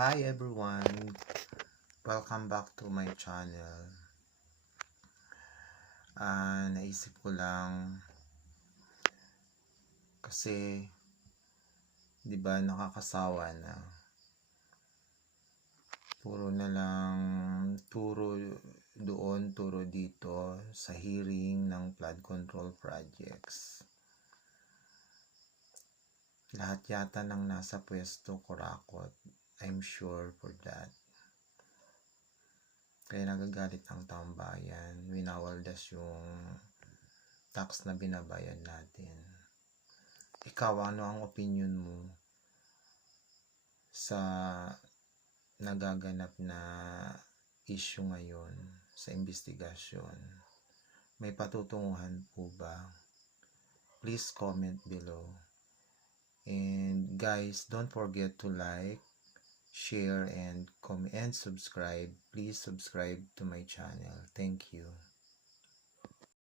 Hi everyone, welcome back to my channel. Naisip ko lang kasi 'di ba nakakasawa na. Puro na lang turo doon, turo dito sa hearing ng flood control projects. Lahat yata ng nasa pwesto kurakot. I'm sure for that. Kaya nagagalit ang taong bayan, winawaldas yung tax na binabayad natin. Ikaw, ano ang opinion mo sa nagaganap na issue ngayon sa investigasyon? May patutunguhan po ba? Please comment below. And guys, don't forget to like, share, and comment and subscribe. Please subscribe to my channel. Thank you.